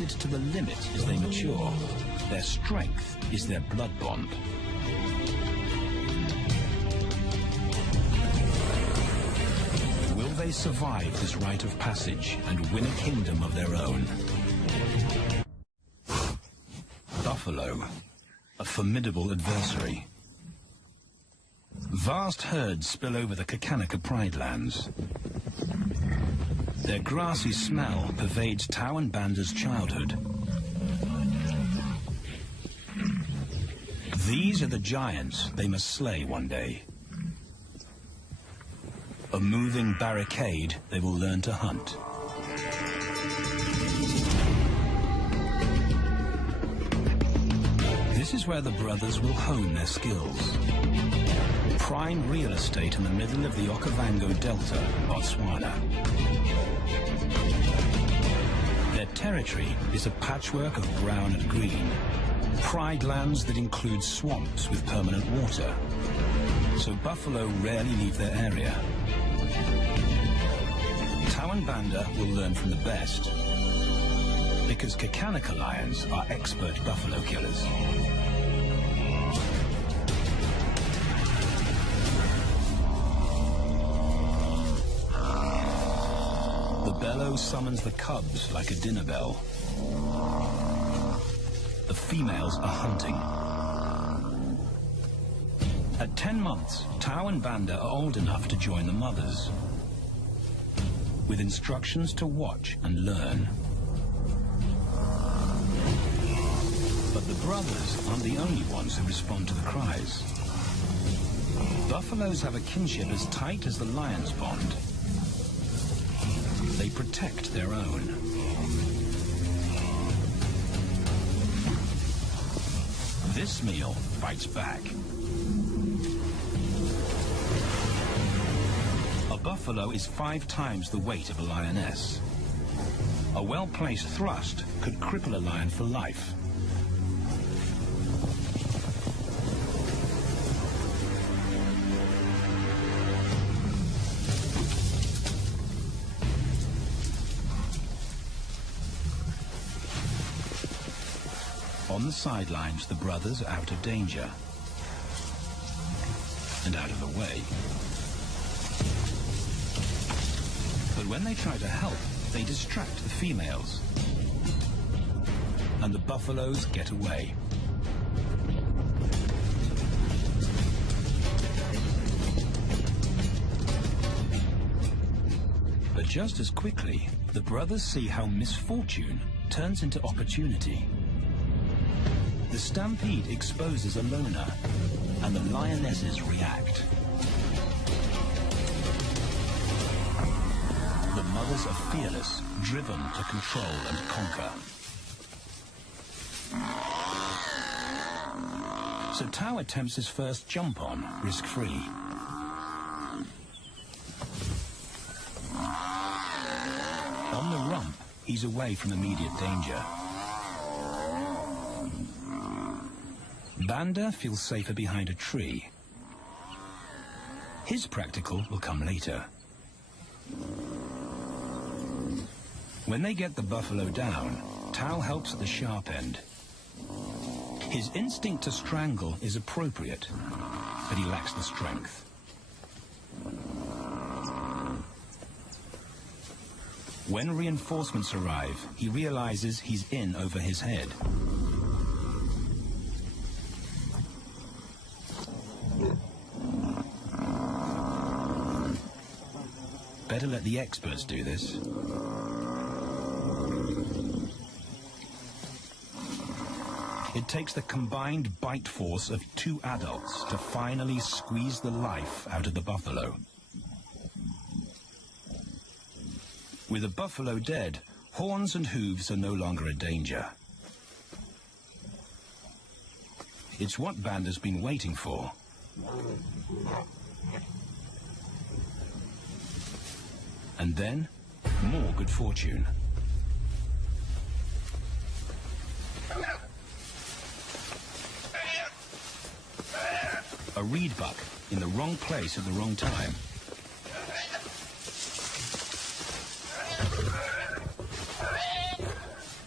tested to the limit as they mature. Their strength is their blood bond. Will they survive this rite of passage and win a kingdom of their own? Buffalo, a formidable adversary. Vast herds spill over the Kakanika Pride lands. Their grassy smell pervades Tau and Banda's childhood. These are the giants they must slay one day. A moving barricade they will learn to hunt. This is where the brothers will hone their skills. Prime real estate in the middle of the Okavango Delta, Botswana. Their territory is a patchwork of brown and green. Pride lands that include swamps with permanent water. So buffalo rarely leave their area. Tau and Banda will learn from the best, because Kakanika lions are expert buffalo killers. The bellow summons the cubs like a dinner bell. The females are hunting. At 10 months, Tau and Banda are old enough to join the mothers, with instructions to watch and learn. But the brothers aren't the only ones who respond to the cries. Buffaloes have a kinship as tight as the lion's bond. They protect their own. This meal fights back. A buffalo is 5 times the weight of a lioness. A well-placed thrust could cripple a lion for life. On the sidelines, the brothers are out of danger and out of the way. But when they try to help, they distract the females, and the buffaloes get away. But just as quickly, the brothers see how misfortune turns into opportunity. The stampede exposes a loner, and the lionesses react. The mothers are fearless, driven to control and conquer. So Tau attempts his first jump on, risk-free. On the rump, he's away from immediate danger. Banda feels safer behind a tree. His practical will come later. When they get the buffalo down, Tau helps at the sharp end. His instinct to strangle is appropriate, but he lacks the strength. When reinforcements arrive, he realizes he's in over his head. Better let the experts do this. It takes the combined bite force of 2 adults to finally squeeze the life out of the buffalo. With the buffalo dead, horns and hooves are no longer a danger. It's what Banda's been waiting for. And then, more good fortune. A reed buck in the wrong place at the wrong time.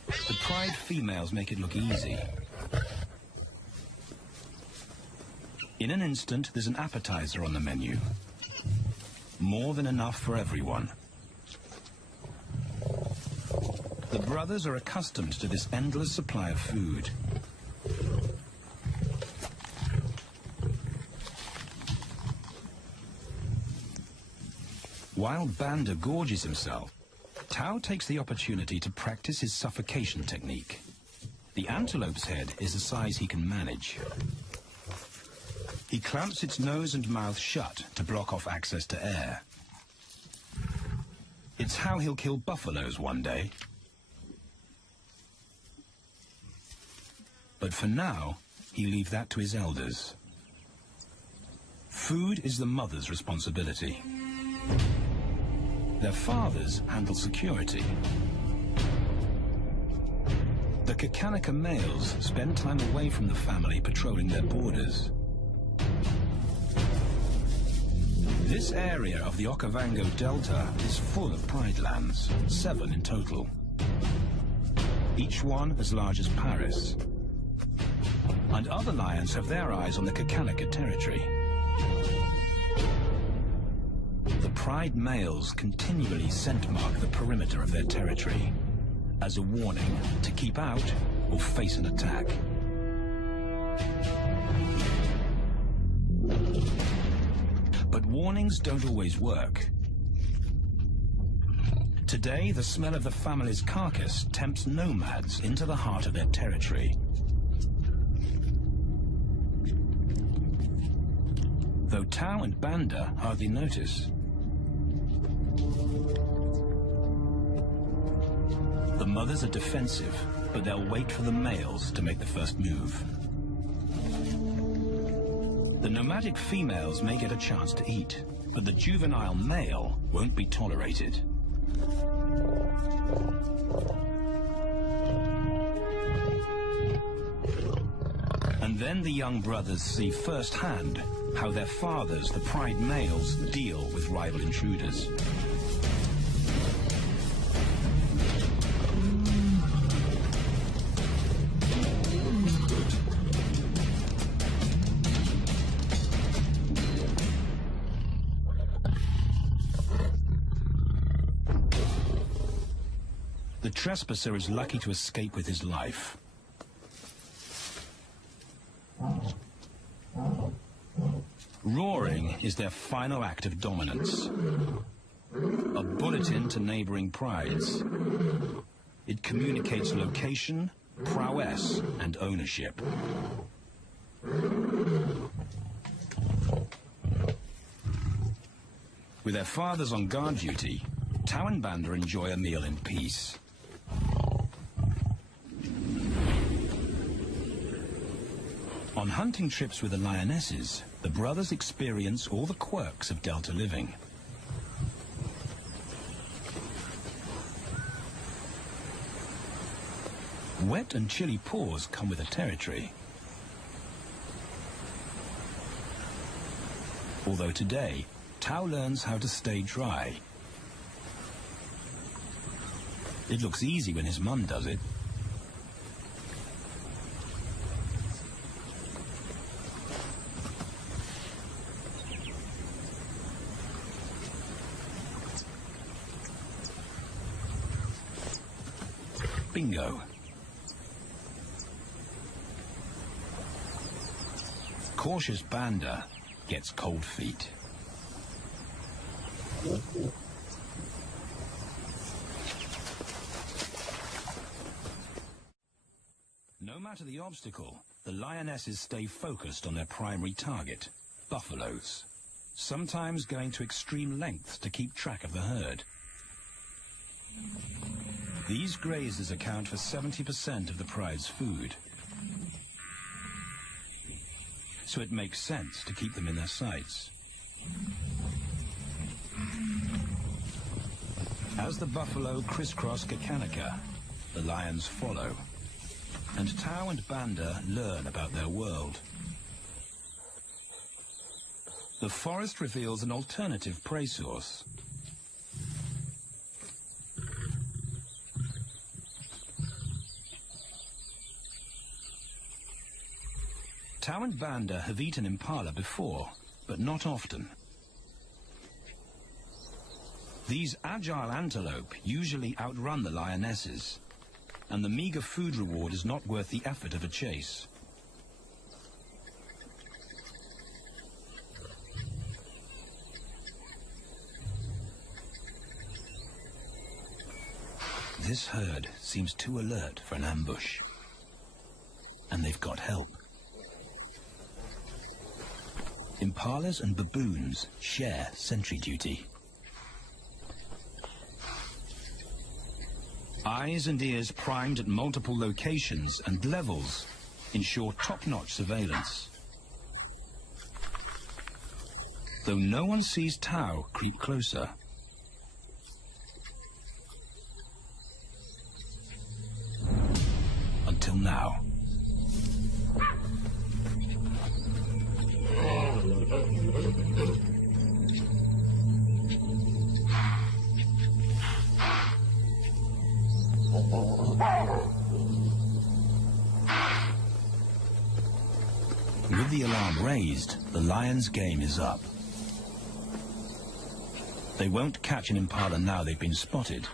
The females make it look easy. In an instant, there's an appetizer on the menu. More than enough for everyone. The brothers are accustomed to this endless supply of food. While Banda gorges himself, Tao takes the opportunity to practice his suffocation technique. The antelope's head is a size he can manage. He clamps its nose and mouth shut to block off access to air. It's how he'll kill buffaloes one day. But for now, he leaves that to his elders. Food is the mother's responsibility. Their fathers handle security. The Kakanaka males spend time away from the family patrolling their borders. This area of the Okavango Delta is full of pride lands, 7 in total. Each one as large as Paris. And other lions have their eyes on the Kakanaka territory. The pride males continually scent mark the perimeter of their territory as a warning to keep out or face an attack. But warnings don't always work. Today, the smell of the family's carcass tempts nomads into the heart of their territory. Though Tao and Banda hardly notice. The mothers are defensive, but they'll wait for the males to make the first move. The nomadic females may get a chance to eat, but the juvenile male won't be tolerated. And then the young brothers see firsthand how their fathers, the pride males, deal with rival intruders. The trespasser is lucky to escape with his life. Roaring is their final act of dominance. A bulletin to neighboring prides. It communicates location, prowess, and ownership. With their fathers on guard duty, Tao and Banda enjoy a meal in peace. On hunting trips with the lionesses, the brothers experience all the quirks of delta living. Wet and chilly paws come with the territory. Although today, Tao learns how to stay dry. It looks easy when his mum does it. Bingo. Cautious Banda gets cold feet. No matter the obstacle, the lionesses stay focused on their primary target, buffaloes, sometimes going to extreme lengths to keep track of the herd. These grazers account for 70% of the pride's food. So it makes sense to keep them in their sights. As the buffalo crisscross Kakanaka, the lions follow. And Tao and Banda learn about their world. The forest reveals an alternative prey source. Tao and Banda have eaten impala before, but not often. These agile antelope usually outrun the lionesses, and the meager food reward is not worth the effort of a chase. This herd seems too alert for an ambush, and they've got help. Impalas and baboons share sentry duty. Eyes and ears primed at multiple locations and levels ensure top-notch surveillance. Though no one sees Tao creep closer. Until now. With the alarm raised, the lion's game is up. They won't catch an impala now they've been spotted.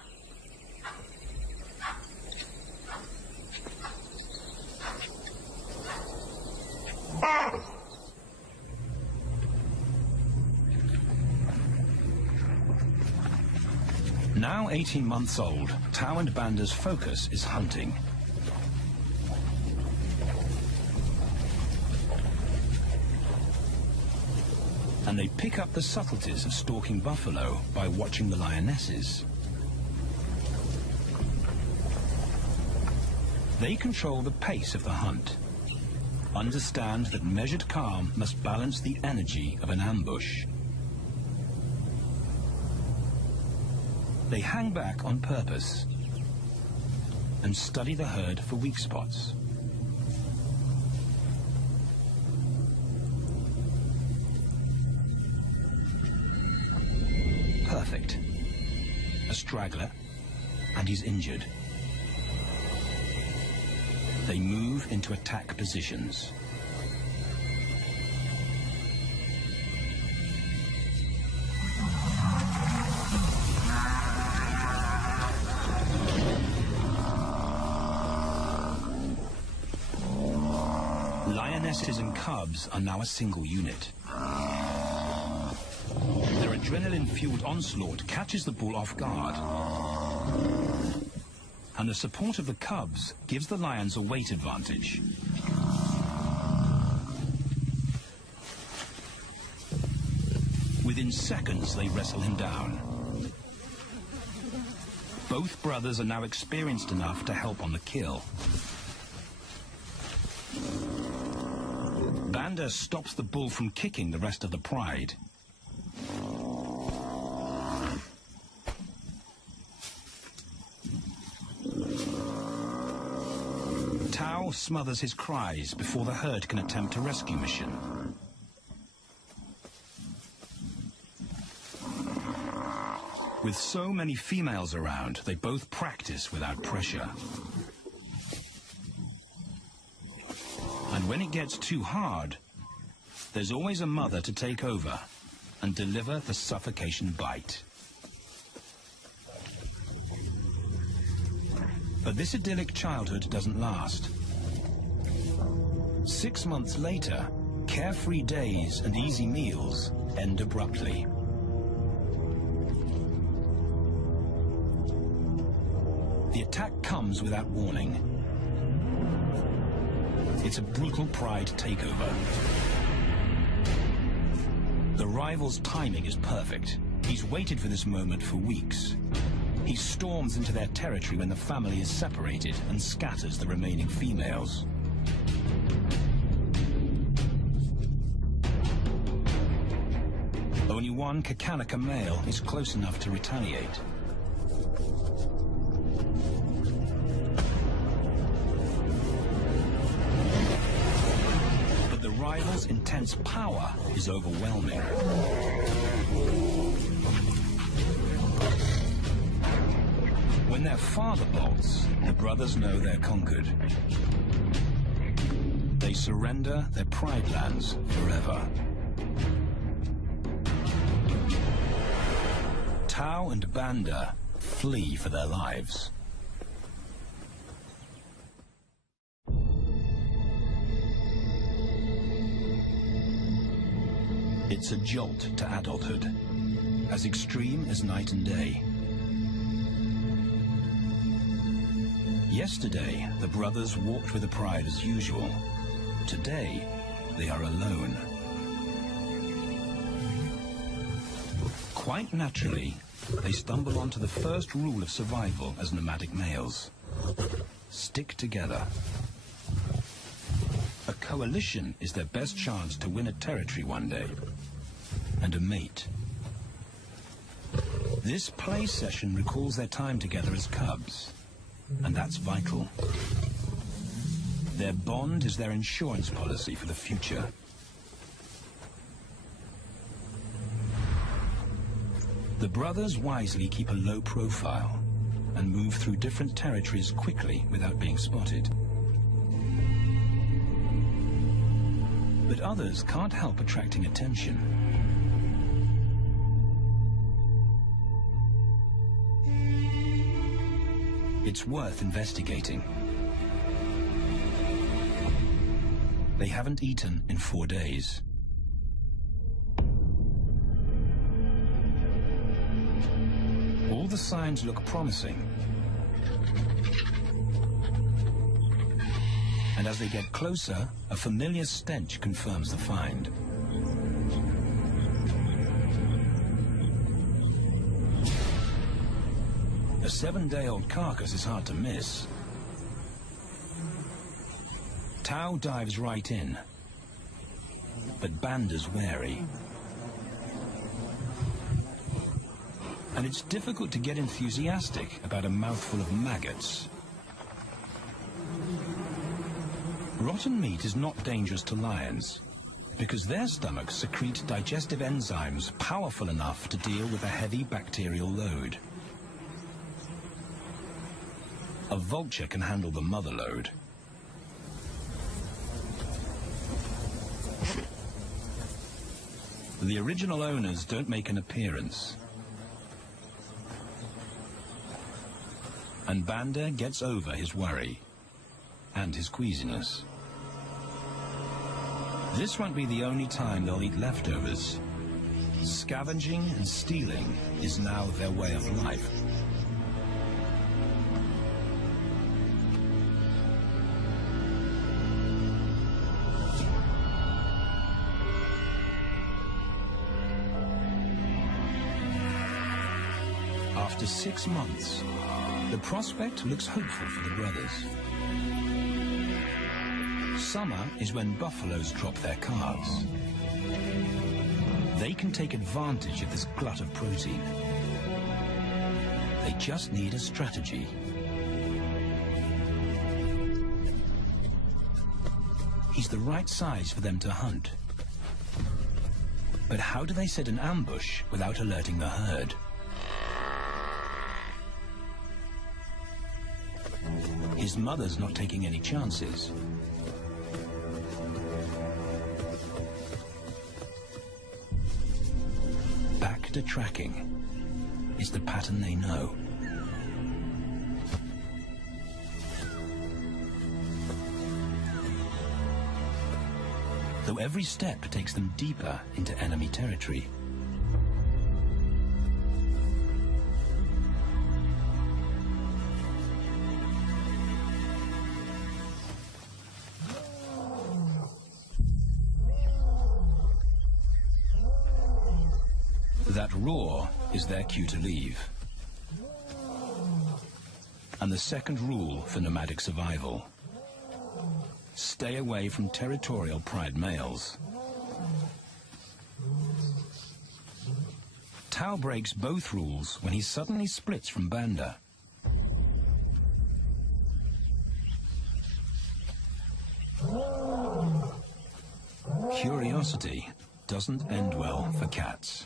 Now 18 months old, Tao and Banda's focus is hunting. And they pick up the subtleties of stalking buffalo by watching the lionesses. They control the pace of the hunt, understand that measured calm must balance the energy of an ambush. They hang back on purpose and study the herd for weak spots. Perfect. A straggler, and he's injured. They move into attack positions. Lionesses and cubs are now a single unit. Their adrenaline-fueled onslaught catches the bull off guard. And the support of the cubs gives the lions a weight advantage. Within seconds, they wrestle him down. Both brothers are now experienced enough to help on the kill. Banda stops the bull from kicking the rest of the pride. Tao smothers his cries before the herd can attempt a rescue mission. With so many females around, they both practice without pressure. And when it gets too hard, there's always a mother to take over and deliver the suffocation bite. But this idyllic childhood doesn't last. 6 months later, carefree days and easy meals end abruptly. The attack comes without warning. It's a brutal pride takeover. The rival's timing is perfect. He's waited for this moment for weeks. He storms into their territory when the family is separated and scatters the remaining females. Only one Kakanaka male is close enough to retaliate. But the rival's intense power is overwhelming. When their father bolts, the brothers know they're conquered. They They surrender their pride lands forever. Tao and Banda flee for their lives. It's a jolt to adulthood, as extreme as night and day. Yesterday, the brothers walked with the pride as usual. Today, they are alone. Quite naturally, they stumble onto the first rule of survival as nomadic males. Stick together. A coalition is their best chance to win a territory one day. And a mate. This play session recalls their time together as cubs, and that's vital. Their bond is their insurance policy for the future. The brothers wisely keep a low profile and move through different territories quickly without being spotted. But others can't help attracting attention. It's worth investigating. They haven't eaten in 4 days. All the signs look promising. And as they get closer, a familiar stench confirms the find. A 7-day-old carcass is hard to miss. Tao dives right in, but Banda's wary. And it's difficult to get enthusiastic about a mouthful of maggots. Rotten meat is not dangerous to lions, because their stomachs secrete digestive enzymes powerful enough to deal with a heavy bacterial load. A vulture can handle the mother load. The original owners don't make an appearance. And Banda gets over his worry and his queasiness. This won't be the only time they'll eat leftovers. Scavenging and stealing is now their way of life. After 6 months, the prospect looks hopeful for the brothers. Summer is when buffaloes drop their calves. They can take advantage of this glut of protein. They just need a strategy. He's the right size for them to hunt. But how do they set an ambush without alerting the herd? His mother's not taking any chances. Back to tracking is the pattern they know. Though every step takes them deeper into enemy territory. That roar is their cue to leave. And the second rule for nomadic survival: stay away from territorial pride males. Tao breaks both rules when he suddenly splits from Banda. Curiosity doesn't end well for cats.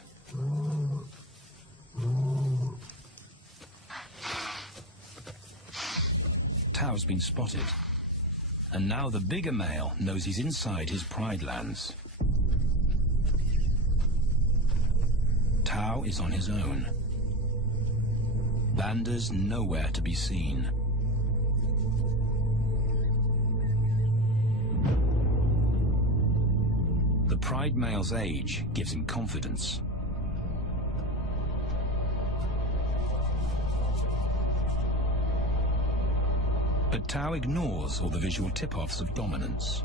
Tao's been spotted, And now the bigger male knows he's inside his pride lands. Tao is on his own. Banda's nowhere to be seen. The pride male's age gives him confidence. But Tao ignores all the visual tip-offs of dominance.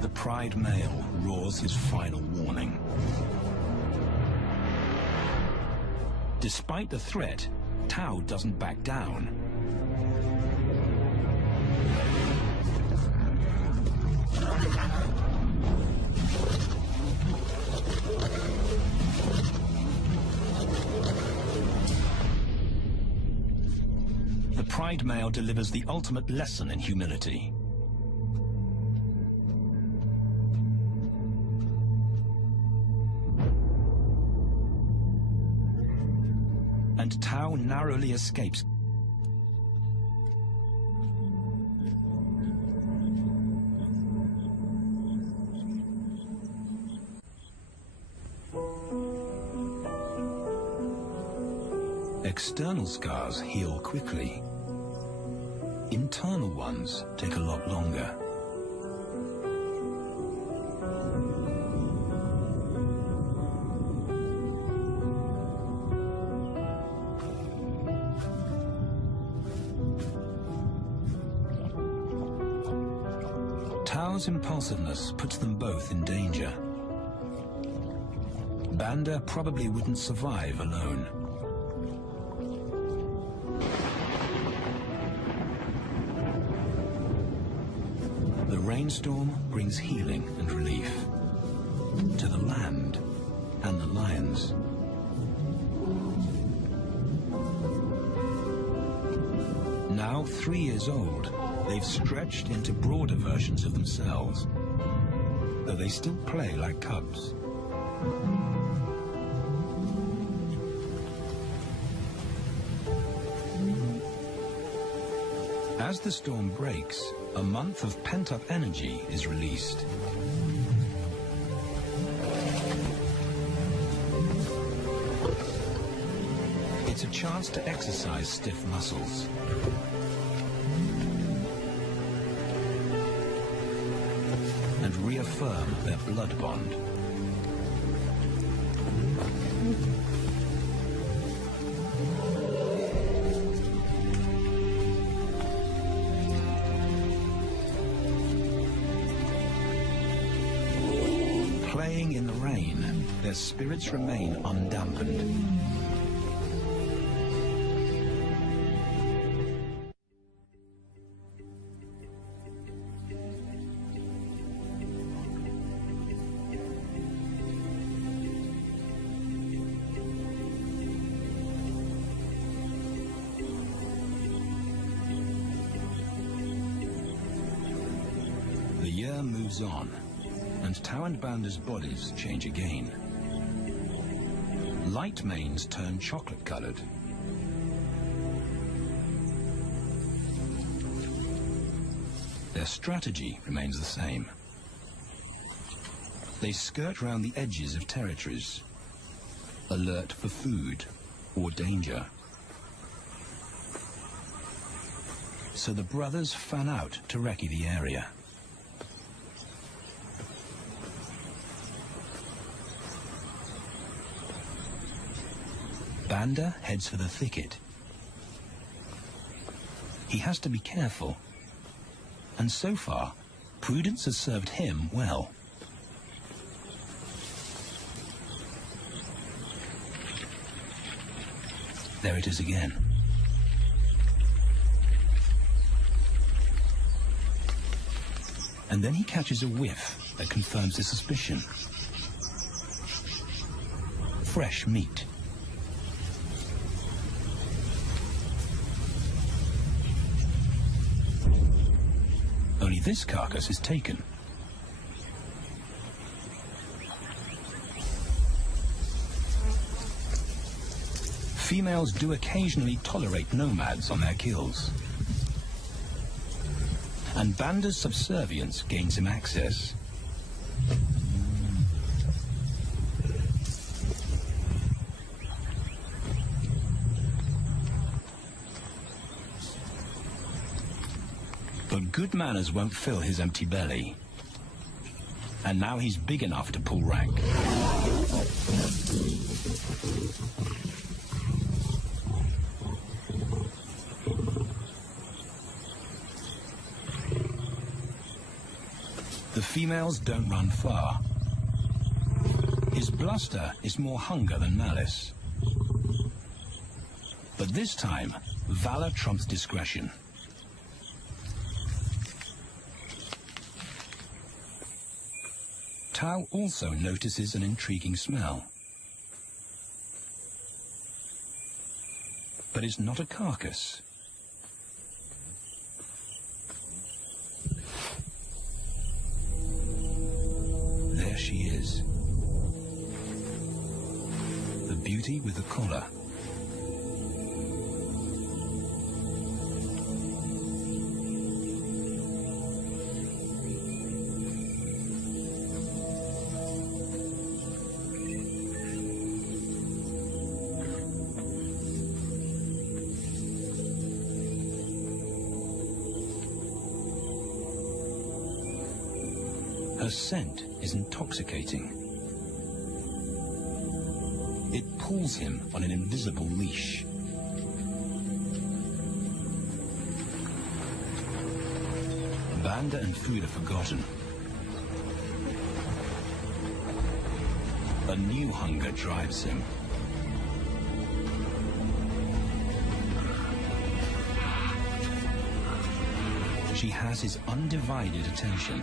The pride male roars his final warning. Despite the threat, Tao doesn't back down. The pride male delivers the ultimate lesson in humility. And Tao narrowly escapes. External scars heal quickly. Internal ones take a lot longer. Tao's impulsiveness puts them both in danger. Banda probably wouldn't survive alone. The rainstorm brings healing and relief to the land and the lions. Now 3 years old, they've stretched into broader versions of themselves, though they still play like cubs. As the storm breaks, a month of pent-up energy is released. It's a chance to exercise stiff muscles. And reaffirm their blood bond. Playing in the rain, their spirits remain undampened. The year moves on, and Tao and Banda's bodies change again. Light manes turn chocolate-colored. Their strategy remains the same. They skirt round the edges of territories, alert for food or danger. So the brothers fan out to recce the area. Banda heads for the thicket. He has to be careful, and so far, prudence has served him well. There it is again. And then he catches a whiff that confirms his suspicion. Fresh meat. Only this carcass is taken. females do occasionally tolerate nomads on their kills. And Banda's subservience gains him access. But good manners won't fill his empty belly. And now he's big enough to pull rank. The females don't run far. His bluster is more hunger than malice. But this time, valor trumps discretion. Tao also notices an intriguing smell. But it's not a carcass. There she is. The beauty with the collar. Her scent is intoxicating. It pulls him on an invisible leash. Banda and food are forgotten. A new hunger drives him. She has his undivided attention.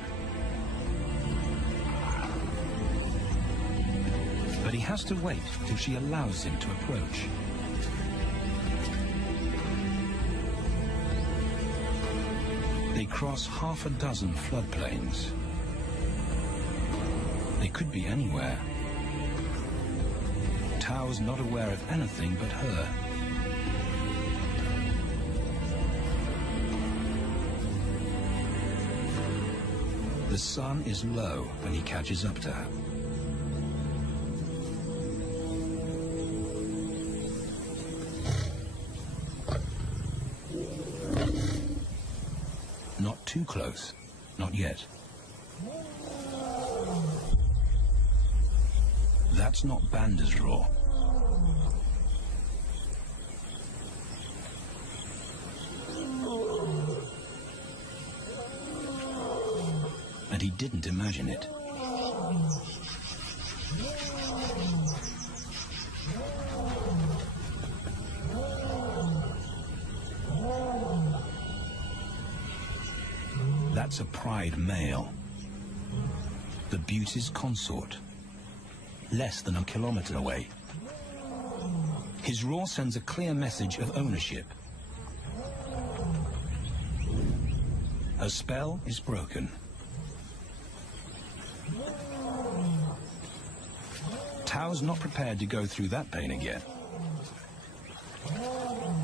But he has to wait till she allows him to approach. They cross half a dozen floodplains. They could be anywhere. Tao's not aware of anything but her. The sun is low when he catches up to her. Not too close, not yet. That's not Banda's roar. And he didn't imagine it. That's a pride male. The beauty's consort. Less than a kilometer away. His roar sends a clear message of ownership. Her spell is broken. Tao's not prepared to go through that pain again.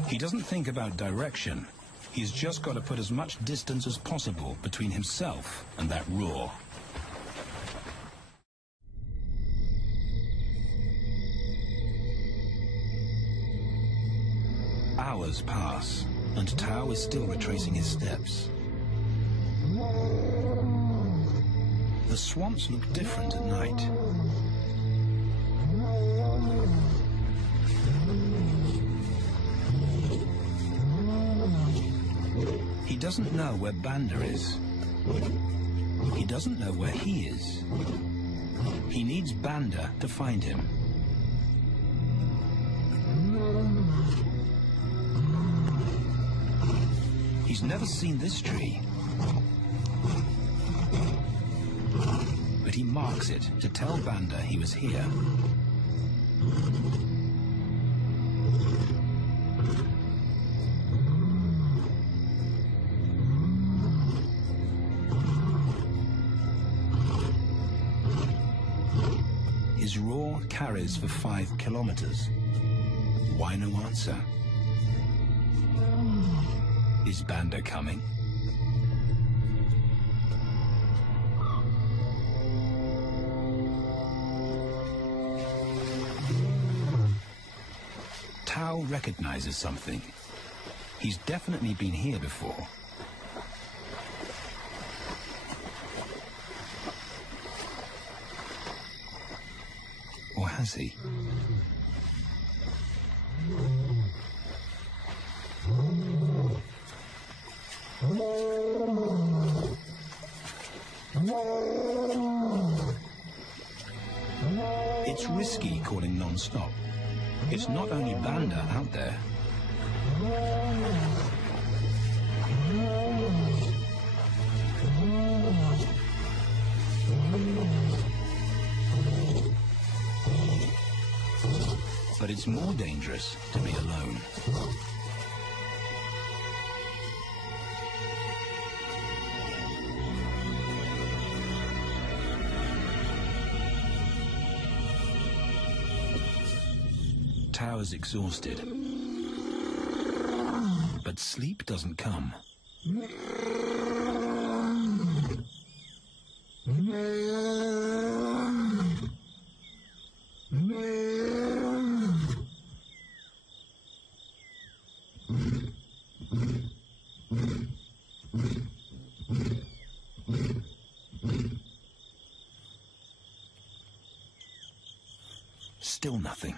He doesn't think about direction. He's just got to put as much distance as possible between himself and that roar. Hours pass, and Tao is still retracing his steps. The swamps look different at night. He doesn't know where Banda is. He doesn't know where he is. He needs Banda to find him. He's never seen this tree. But he marks it to tell Banda he was here. His roar carries for 5 kilometers. Why no answer? Is Banda coming? Tao recognizes something. He's definitely been here before. Or has he? It's risky calling non-stop. It's not only Banda out there. But it's more dangerous to be alone. Tao is exhausted, but sleep doesn't come. Still nothing.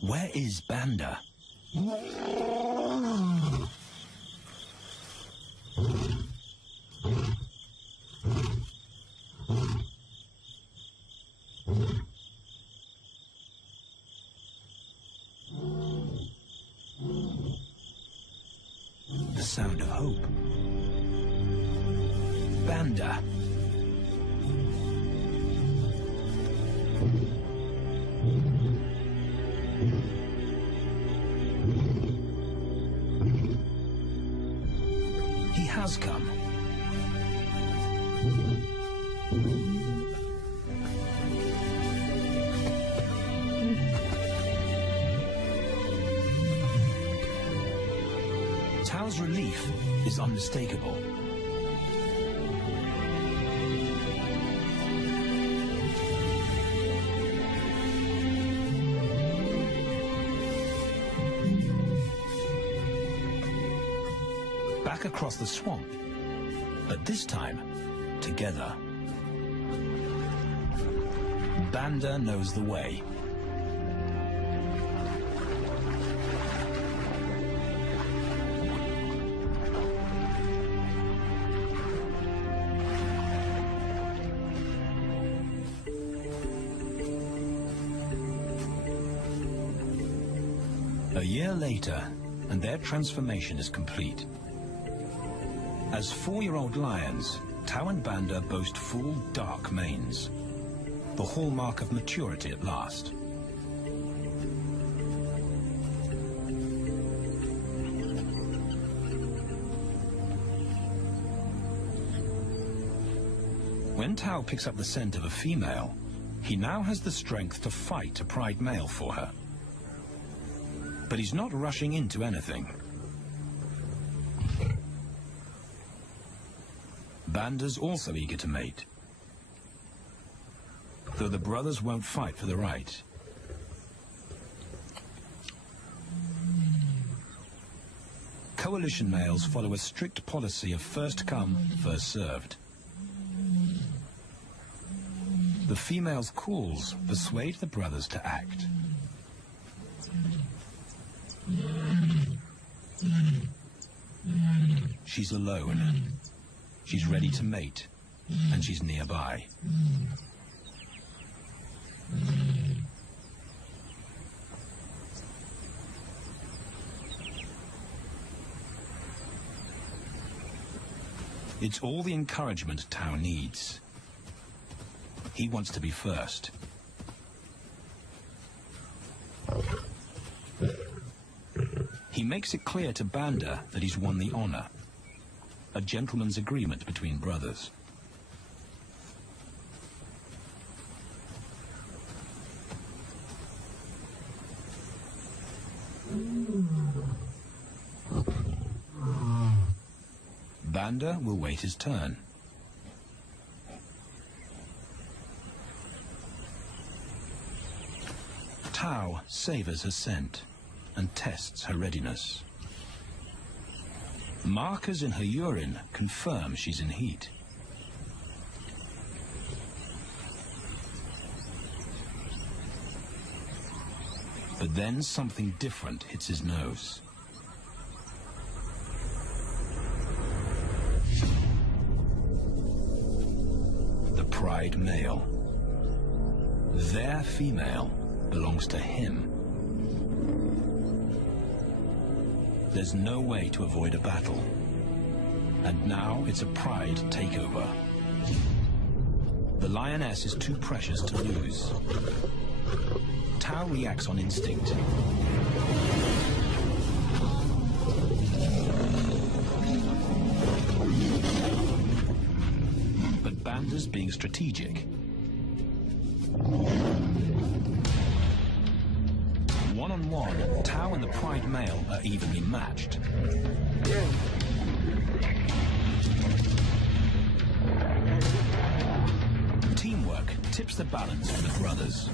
Where is Banda? The sound of hope. Banda. He has come. Tao's relief is unmistakable. Back across the swamp, but this time, together. Banda knows the way. A year later, and their transformation is complete. As 4-year-old lions, Tao and Banda boast full, dark manes, the hallmark of maturity at last. When Tao picks up the scent of a female, he now has the strength to fight a pride male for her. But he's not rushing into anything. Banda's also eager to mate, though the brothers won't fight for the right. Coalition males follow a strict policy of first come, first served. The female's calls persuade the brothers to act. She's alone. She's ready to mate, and she's nearby. It's all the encouragement Tao needs. He wants to be first. He makes it clear to Banda that he's won the honor, a gentleman's agreement between brothers. Banda will wait his turn. Tau savors her scent and tests her readiness. Markers in her urine confirm she's in heat. But then something different hits his nose. The pride male. Their female belongs to him. There's no way to avoid a battle. And now it's a pride takeover. The lioness is too precious to lose. Tau reacts on instinct. But Banda's being strategic. One-on-one, Tau and the pride male are evenly matched. Teamwork tips the balance for the brothers.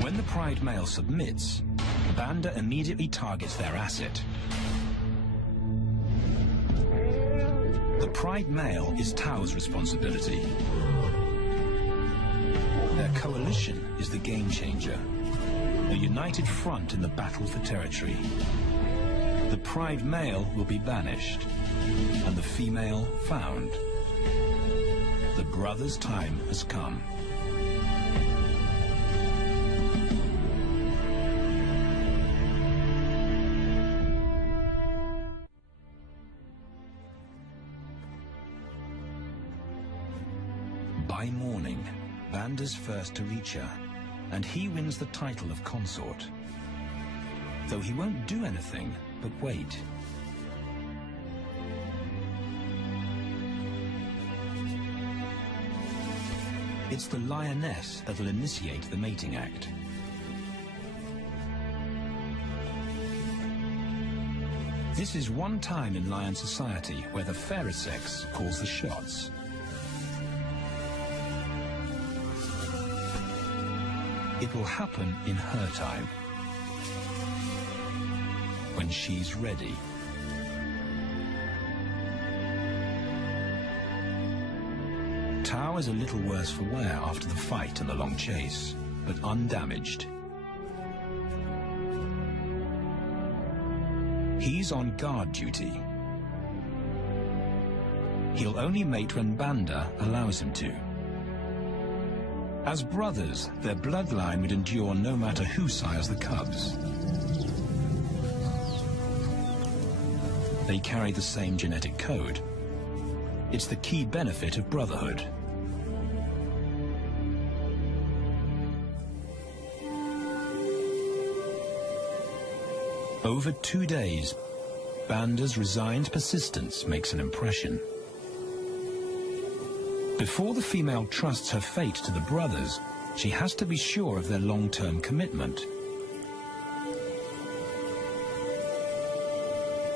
When the pride male submits, Banda immediately targets their asset. The pride male is Tau's responsibility. Their coalition is the game changer, a united front in the battle for territory. The pride male will be banished, and the female found. The brothers' time has come. By morning, Banda's first to reach her, and he wins the title of consort. Though he won't do anything but wait. It's the lioness that'll initiate the mating act. This is one time in lion society where the fairer sex calls the shots. It will happen in her time, when she's ready. Tau is a little worse for wear after the fight and the long chase, but undamaged. He's on guard duty. He'll only mate when Banda allows him to. As brothers, their bloodline would endure no matter who sires the cubs. They carry the same genetic code. It's the key benefit of brotherhood. Over 2 days, Banda's resigned persistence makes an impression. Before the female trusts her fate to the brothers, she has to be sure of their long-term commitment.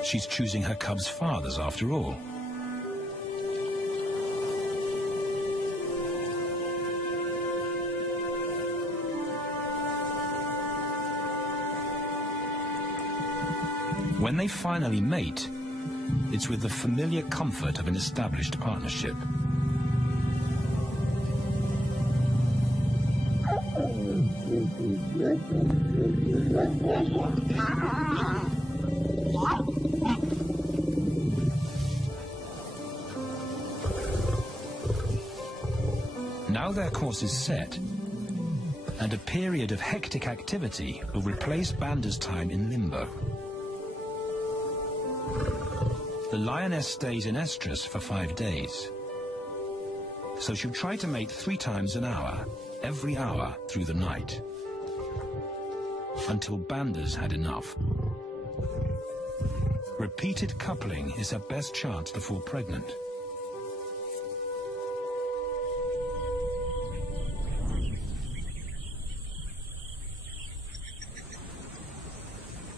She's choosing her cubs' fathers after all. When they finally mate, it's with the familiar comfort of an established partnership. Now their course is set, and a period of hectic activity will replace Banda's time in limbo. The lioness stays in estrus for 5 days, so she'll try to mate 3 times an hour, every hour through the night, until Banda's had enough. Repeated coupling is her best chance to fall pregnant.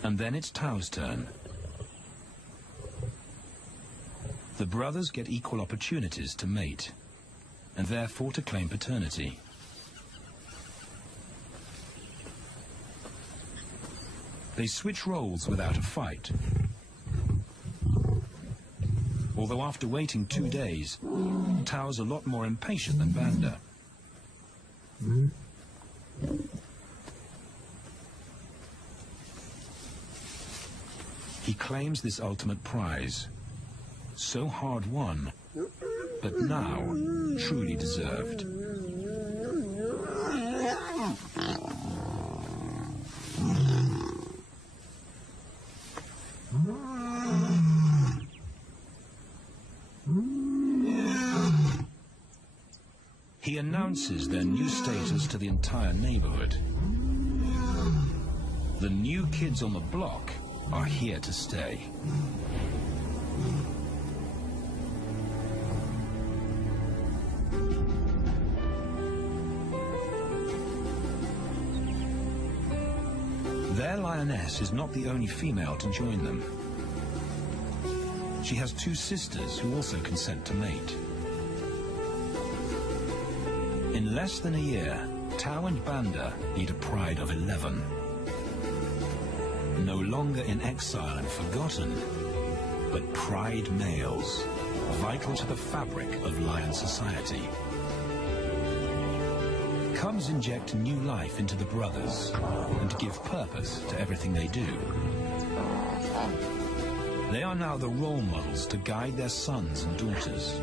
And then it's Tao's turn. The brothers get equal opportunities to mate, and therefore to claim paternity. They switch roles without a fight. Although after waiting 2 days, Tao's a lot more impatient than Banda. He claims this ultimate prize, so hard won, but now truly deserved. He announces their new status to the entire neighborhood. The new kids on the block are here to stay. Their lioness is not the only female to join them. She has 2 sisters who also consent to mate. In less than a year, Tao and Banda lead a pride of 11. No longer in exile and forgotten, but pride males, vital to the fabric of lion society. Cubs inject new life into the brothers and give purpose to everything they do. They are now the role models to guide their sons and daughters.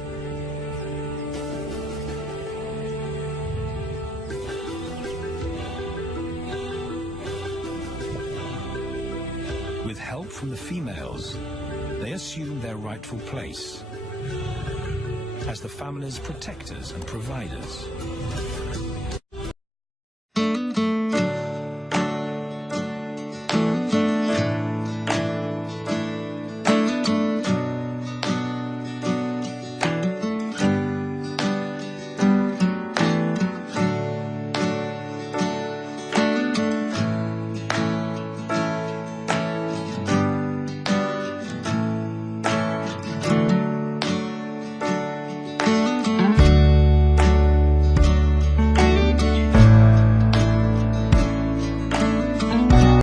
With help from the females, they assume their rightful place as the family's protectors and providers.